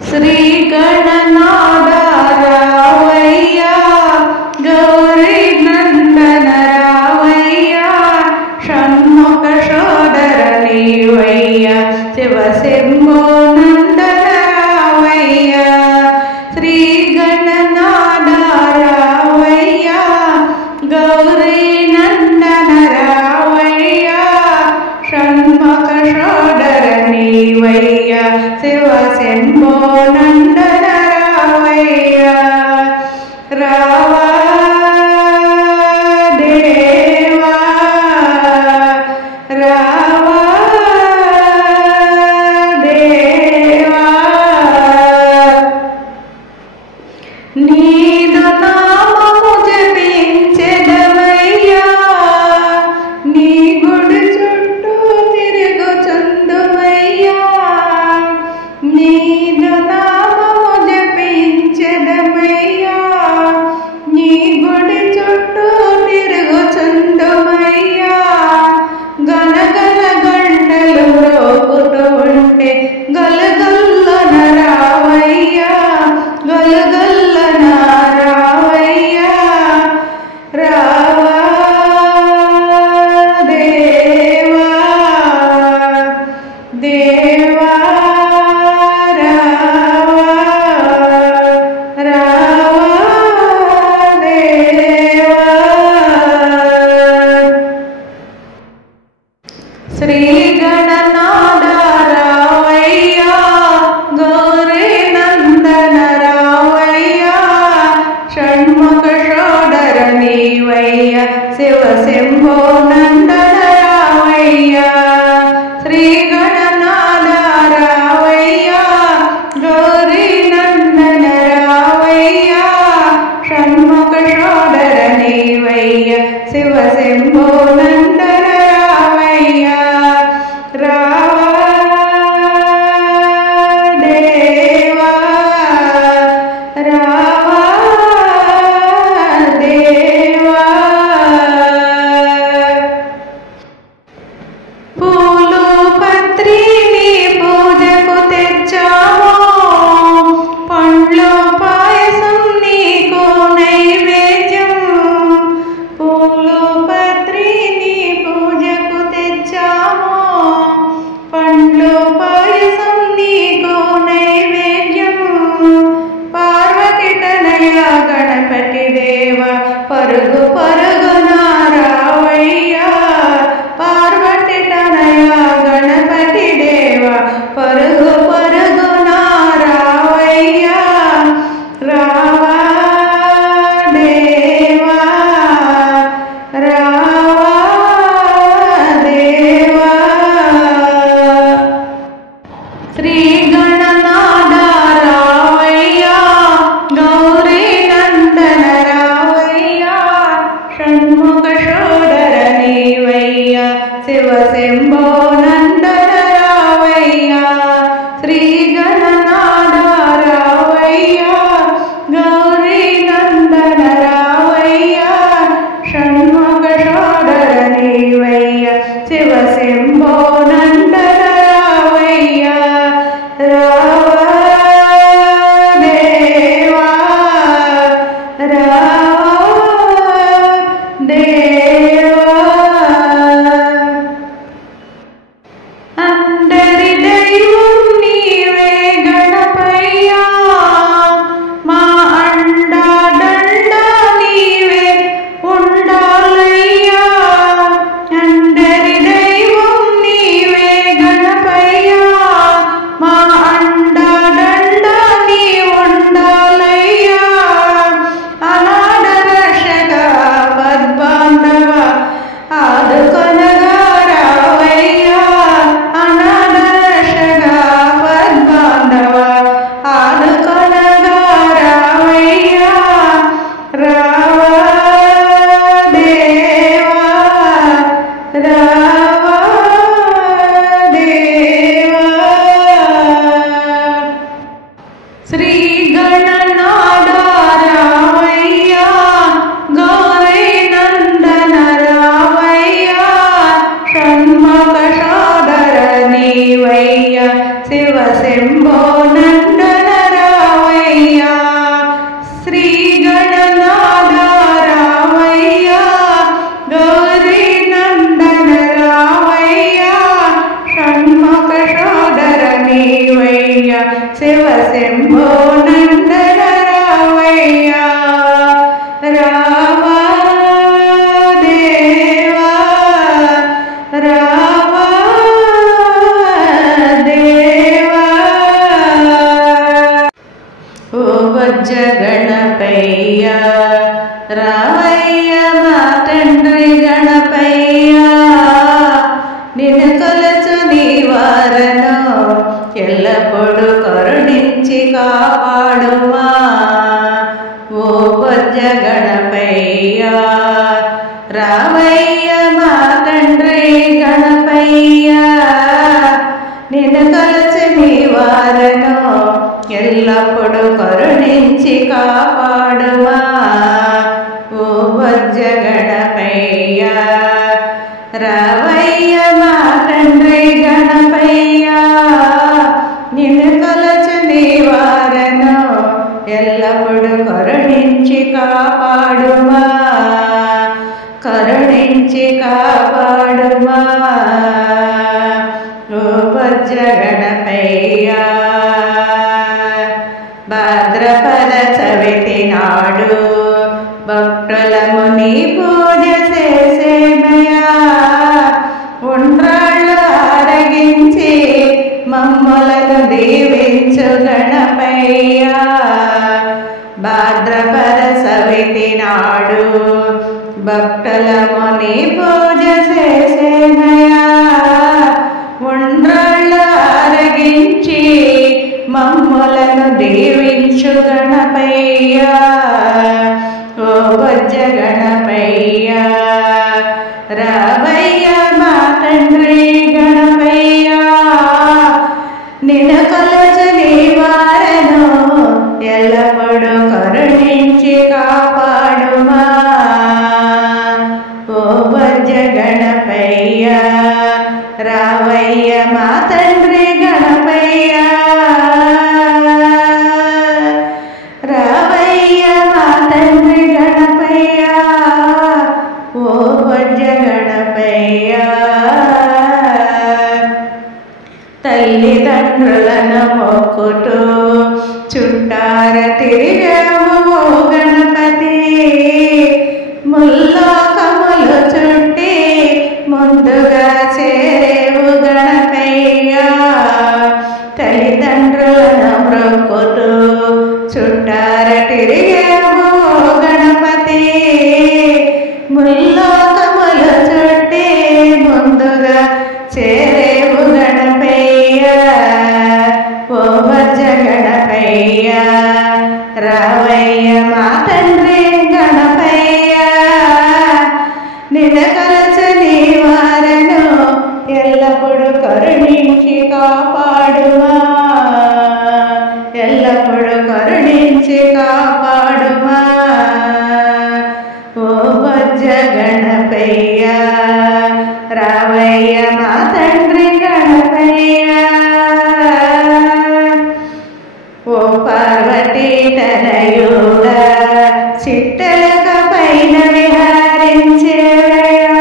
శ్రీ గణనాథ రావయ్యా, గౌరీ నందన రావయ్యా, షణ్ముఖ సోదర నీవయ్యా, శివ శంభో నందన రావయ్యా. శ్రీ గణనాథ రావయ్యా, గౌరీ నందన రావయ్యా, షణ్ముఖ సోదర నీవయ్యా, శివ శంభో నందన రావయ్యా. రావా దేవా, రావా దేవా, నీదు నామము జపించెదమయ్యా, నీ గుడి చుట్టూ తిరుగుచుందుమయ్యా. నీదు నామము జపించెదమయ్యా, నీ శివ శంభో నందన రావయ్య రావా దేవా రావా దేవా. ఓ బొజ్జ గణపయ్య రావయ్య మా తండ్రి గణపయ్య నిన్ను కొలుచు నీవారను ఎల్లప్పుడు కరుణించి కాపాడుమా. ఓ బొజ్జ గణపయ్య రావయ్య మా తండ్రి గణపయ్య నిన్ను కొలుచు నీవారను ఎల్లప్పుడు కరుణించి కాపాడుమా. ఓ బొజ్జ గణపయ్య రావయ్య మా తండ్రి గణపయ్య నిన్ను కొలుచు నీవారను ఎల్లప్పుడు కరుణించి కాపాడుమా కరుణించి కాపాడుమా. ఓ బొజ్జ గణపయ్య భాద్రపద చవితి నాడు భక్తులము నీ పూజ చేసేమయా ఉండ్రాళ్ళు ఆరగించి మమ్మలను దీవించు గణపయ్య. భాద్రపద చవితి నాడు భక్తులము నీ పూజ చేసేమయా ఉండ్రాళ్ళు ఆరగించి మమ్మలను దీవించు గణపయ్య. ఓ బొజ్జ గణపయ్య రావయ్య మా తండ్రి గణపయ్య నిన్ను కొలుచు నీవారను ఎల్లప్పుడు కరుణించి కాపాడుమా. ఓ బొజ్జ గణపయ్య రావయ్య మా తండ్రి గణపయ్య రావయ్య మా తండ్రి గణపయ్య. ఓ బొజ్జ గణపయ్య తల్లిదండ్రులను మొక్కుతూ చుట్టార తిరిగాము ఓ గణపతి ముల్లోకములు చుట్టి ముందుగా చేరేవు గణపయ్య. తల్లిదండ్రులను మొక్కుతూ చుట్టార తిరిగాము ఓ గణపతి ముల్లోకములు చుట్టి ముందుగా చేరేవు గణపయ్య. ఓ బొజ్జ గణపయ్య రావయ్య మా తండ్రి గణపయ్య నిన్ను కొలుచు నీవారను ఎల్లప్పుడు కరుణించి కాపాడుమా ఎల్లప్పుడు కరుణించి కాపాడుమా. ఓ బొజ్జ గణపయ్య రావయ్య మా తండ్రి గణపయ్య. ఓ పార్వతీ తనయుడా చిట్టలక పైన విహరించేవయ్యా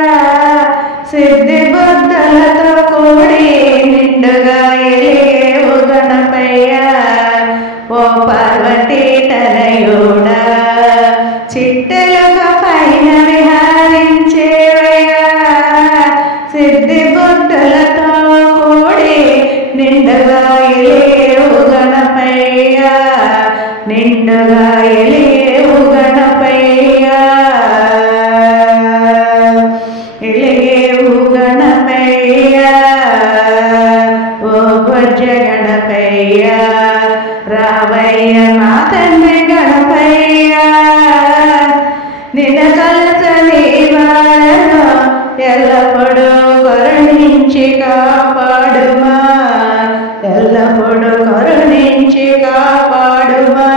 సిద్ధి బుద్ధులతో కూడి నిండుగా ఎలిగేవు గణపయ్య. ఓ పార్వతీ తనయుడా చిట్టలక పైన విహరించేవయ్యా సిద్ధి బుద్ధులతో కూడి నిండుగా ఎలిగేవు గణపయ్య నిండుగా ఎలిగేవు గణపయ్య ఎలిగేవు గణపయ్య. ఓ బొజ్జ గణపయ్య రావయ్య మా తండ్రి గణపయ్య నిన్ను కొలుచు నీవారను ఎల్లప్పుడు కరుణించి కాపాడుమా ఎల్లప్పుడు కరుణించి కాపాడుమా.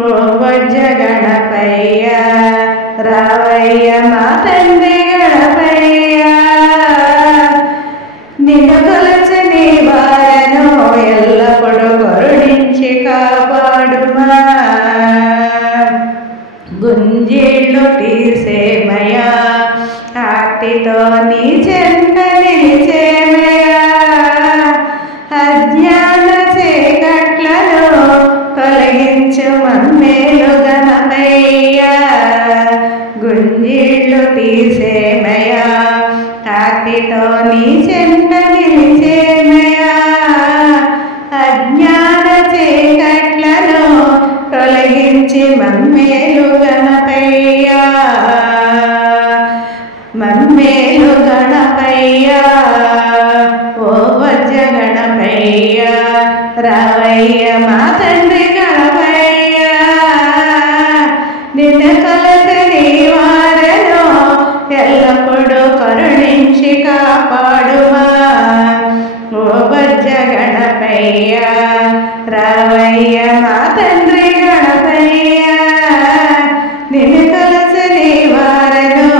ఓ బొజ్జ గణపయ్య రావయ్య మా తండ్రి గణపయ్య నిన్ను కొలుచు నీవారను ఎల్లప్పుడు కరుణించి కాపాడుమా. గుంజి రావయ్య మా తండ్రి గణపయ్య నిన్ను కొలచని వారను ఎల్లప్పుడూ కరుణించి కాపాడుమా ఓ బొజ్జ గణపయ్య రావయ్య మా తండ్రి గణపయ్య నిన్ను కొలచని వారను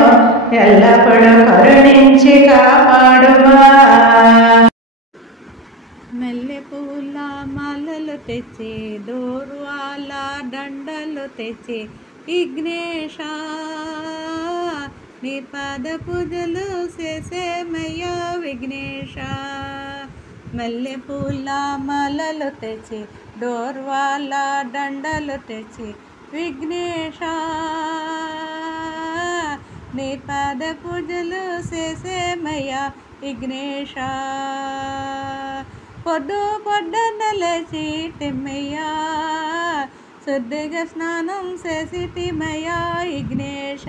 ఎల్లప్పుడూ కరుణించి కాపాడుమా మల్లెపూల మాలలు తెచ్చి దూర్వాల దండలు తెచ్చి విఘ్నేశ నీ పాద పూజలు చేసేమయ్యా విఘ్నేశ మల్లెపూల మాలలు తెచ్చి దూర్వాల దండలు తెచ్చి విఘ్నేశ నీ పాద పూజలు చేసేమయ్యా విఘ్నేశ పొద్దు పొద్దున్న లేచి తిమ్మయ్యా శుద్ధిగా స్నానం చేసి తిమ్మయ్యా విఘ్నేశ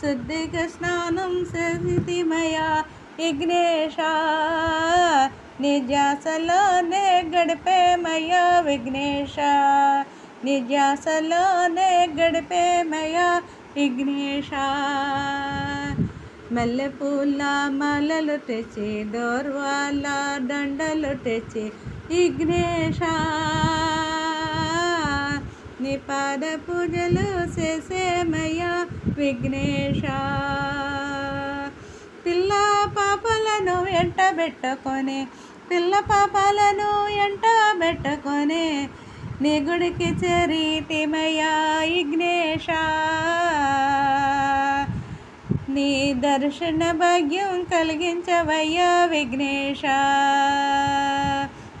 శుద్ధిగా స్నానం చేసి తిమ్మయ్యా విఘ్నేశ నీ ధ్యాసలోనే గడిపేమయ్యా విఘ్నేశ నీ ధ్యాసలోనే గడిపేమయ్యా విఘ్నేశ మల్లెపూల మాలలు తెచ్చి దూర్వాల దండలు తెచ్చి విఘ్నేశ నీ పాద పూజలు చేసేమయ్యా విఘ్నేశ పిల్ల పాపలను ఎంటబెట్టుకొని పిల్ల పాపాలను ఎంటబెట్టుకొని నీ గుడికి చేరితిమయ్యా విఘ్నేశ నీ దర్శన భాగ్యం కలిగించవయ్యా విఘ్నేశ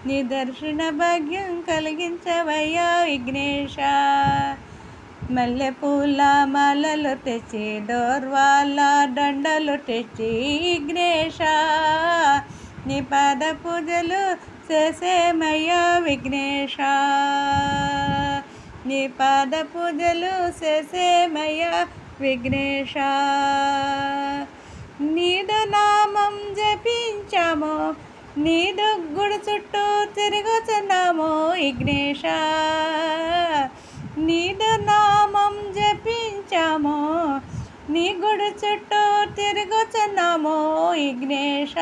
నీ దర్శన భాగ్యం కలిగించవయ్యా విఘ్నేశ మల్లెపూల మాలలు తెచ్చి దూర్వాల దండలు తెచ్చి విఘ్నేశ నీ పాద పూజలు చేసేమయ్యా విఘ్నేశ నీ పాద పూజలు చేసేమయ్యా విఘ్నేశ నీదు నామం జపించాము నీదు గుడి చుట్టూ తిరుగుతున్నాము విఘ్నేశ నీదు నామం జపించాము నీ గుడి చుట్టూ తిరుగుతున్నాము విఘ్నేశ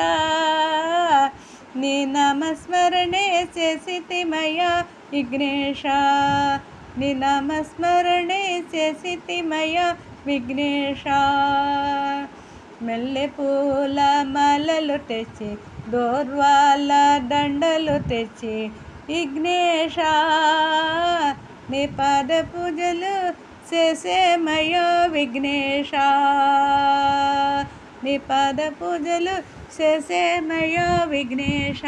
నీ నామస్మరణే చేసితిమయ్యా విఘ్నేశ నీ నామస్మరణే చేసితిమయ్యా విఘ్నేశ మల్లెపూల మాలలు తెచ్చి దూర్వాల దండలు తెచ్చి విఘ్నేశ నీ పాద పూజలు చేసేమయ్యా విఘ్నేశ నీ పాద పూజలు చేసేమయ్యా విఘ్నేశ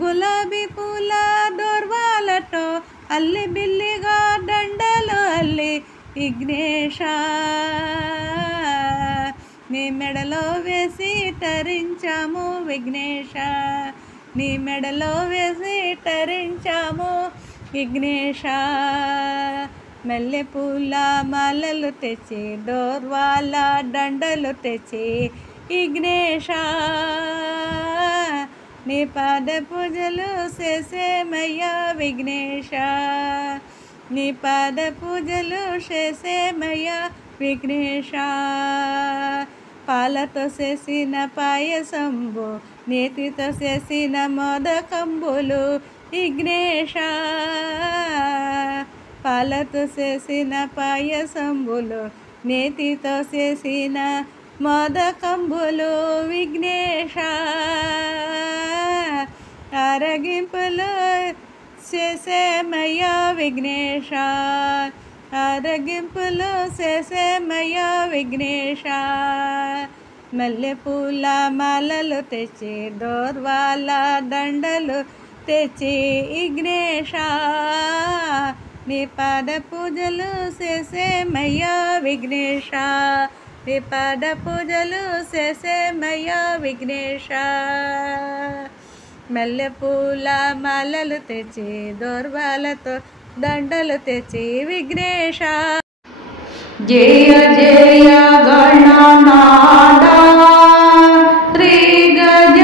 గులాబీ పూల దూర్వాలతో అల్లి బిల్లిగా దండలు అల్లి విఘ్నేశ నీ మెడలో వేసి తరించాము విఘ్నేశ నీ మెడలో వేసి తరించాము విఘ్నేశ మల్లెపూల మాలలు తెచ్చి దూర్వాల దండలు తెచ్చి విఘ్నేశ నీ పాద పూజలు చేసేమయ్యా విఘ్నేశ నీ పాద పూజలు చేసేమయ్యా విఘ్నేశ పాలతో చేసిన పాయసంబు నేతితో చేసిన మోదకంబులు విఘ్నేశ పాలతో చేసిన పాయసంబులు నేతితో చేసిన మోదకంబులు విఘ్నేశ ఆరగింపులు చేసేమయ్యా విఘ్నేశ ఆరగింపులు చేసేమయ్యా విఘ్నేశ మల్లెపూల మాలలు తెచ్చి దూర్వాల దండలు తెచ్చి విఘ్నేశ నీ పాద పూజలు చేసేమయ్యా విఘ్నేశ నీ పాద పూజలు చేసేమయ్యా విఘ్నేశ మల్లెపూల మాలలు తెచ్చి దూర్వాలతో దండలు తెచ్చి విఘ్నేశ జయ జయ గణనాద శ్రీ గజ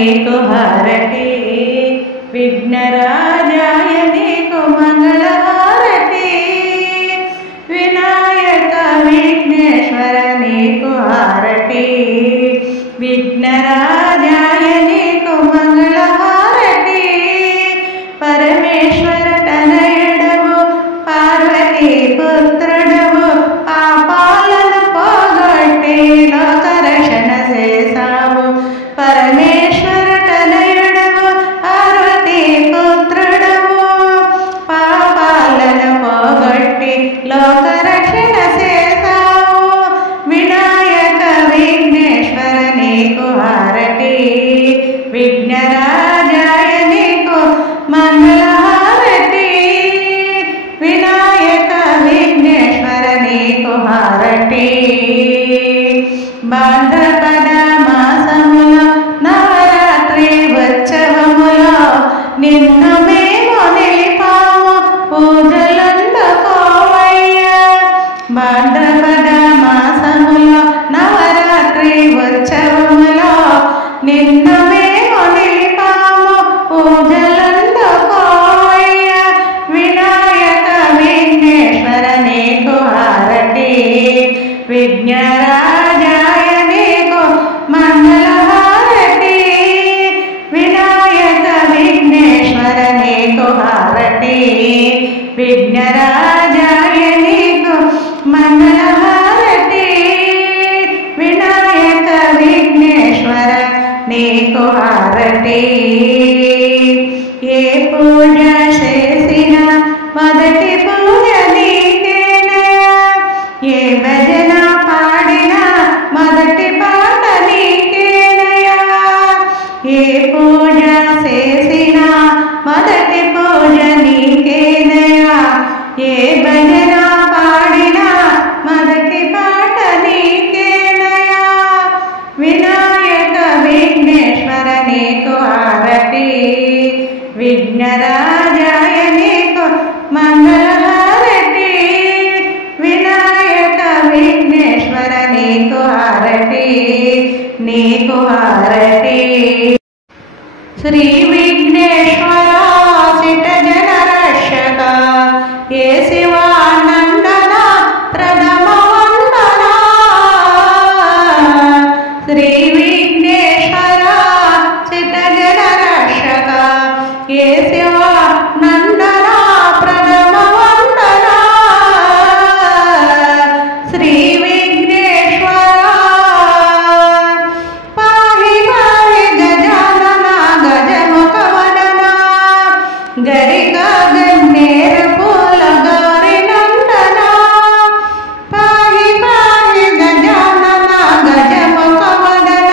నీకు హారతి, విఘ్నరాజాయ నీకు మంగళహారతి, వినాయక విఘ్నేశ్వర నీకు హారతి, విఘ్నరాజాయ నీకు మంగళహారతి, పరమేశ్వర తనయుడవు పార్వతీ పుత్రుడవు పాపాలను పోగొట్టి లోకరక్షణ చేసావు, పరమేశ్వర తనయుడవు పార్వతీ పుత్రుడవు పాపాలను పోగొట్టి లోకరక్షణ చేసావు, వినాయక విఘ్నేశ్వర నీకు హారతి, విఘ్నరాజాయ నీకు మంగళహారతి, వినాయక విఘ్నేశ్వర నీకు హారతి. భాద్రపద మాసములో నవరాత్రి ఉత్సవములో నిన్ను మేము నిలిపాము పూజలందుకోవయ్యా, భాద్రపద మాసములో నవరాత్రి ఉత్సవములో నిన్ను మేము నిలిపాము పూజలందుకోవయ్యా, వినాయక విఘ్నేశ్వర నీకు హారతి, విఘ్నరాజాయ నీకు మంగళహారతి, వినాయక విఘ్నేశ్వర నీకు హారతి, విఘ్నరాజాయ నీకు మంగళహారతి, వినాయక విఘ్నేశ్వర నీకు హారతి. ఏ పూజ చేసినా మొదటి పూజ నీకేనయా, ఏ భజన పాడినా మొదటి పాట నీకేనయా, ఏ పూజ చేసినా మొదటి పూజ నీకేనయా, ఏ భజన పాడినా మొదటి పాట నీకేనయా, వినాయక విఘ్నేశ్వర నీకు హారతి, విఘ్నరాజాయ నీకు మంగళహారతి, వినాయక విఘ్నేశ్వర నీకు హారతి, నీకు హారతి. శ్రీ విఘ్నేశ్వర సిట జన రక్షక ఏ శివానందన ప్రథమ వందన, శ్రీ విఘ్నేశ్వర సిట జన రక్షక ఏ శివానందన ప్రథమ వందన, శ్రీ విఘ్నేశ్వర పాహి పాహి గజానన గజముఖ వదన, గరిక గన్నేర పూల గౌరి నందన, పాహి పాహి గజానన గజముఖ వదన,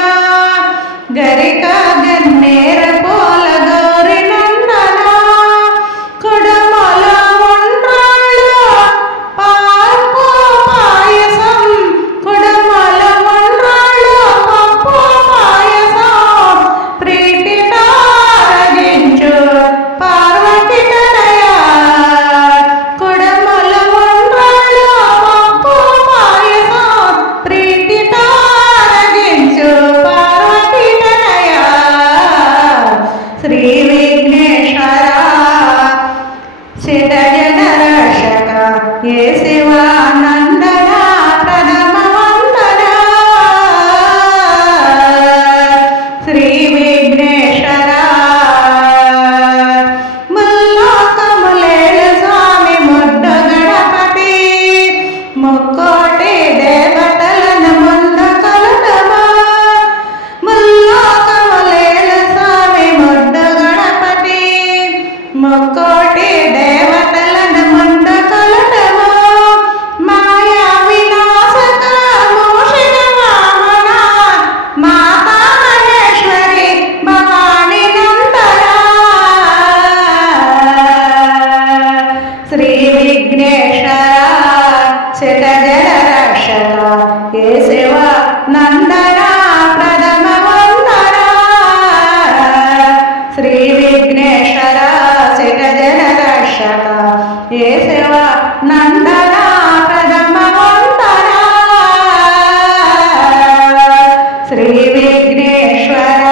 గరిక గన్నేర పూల గౌరి నందన, కుడమల ఉండ్రాళ్ళు పప్పు పాయసం, కుడమల ఉండ్రాళ్ళు పప్పు పాయసం, ప్రీతితారగించు పార్వతి తనయ, కుడమల ఉండ్రాళ్ళు పప్పు పాయసం, ప్రీతితారగించు పార్వతి తనయ, శ్రీ విఘ్నేశ్వర సిట జన రక్షక ఏ శివానందన ప్రథమ వందన, శ్రీ విఘ్నేశ్వర ముల్లోకములేలు స్వామి ముద్దు గణపతి, ముక్కోటి దేవతలను ముందు కలుతమా, ముల్లోకములేలు స్వామి ముద్దు గణపతి, ముక్కోటి దేవతలను ముందు కలుతమా, మాయా వినాశక మూషిక వాహన మాతా మహేశ్వరి భవాని నందన, శ్రీ విఘ్నేశ్వర సిట జన రక్షక ఏ శివానందన ప్రథమ వందన, శ్రీ విఘ్నేశ్వర సిట జన రక్షక ఏ శివానందన ప్రథమ వందన, శ్రీ విఘ్నేశ్వర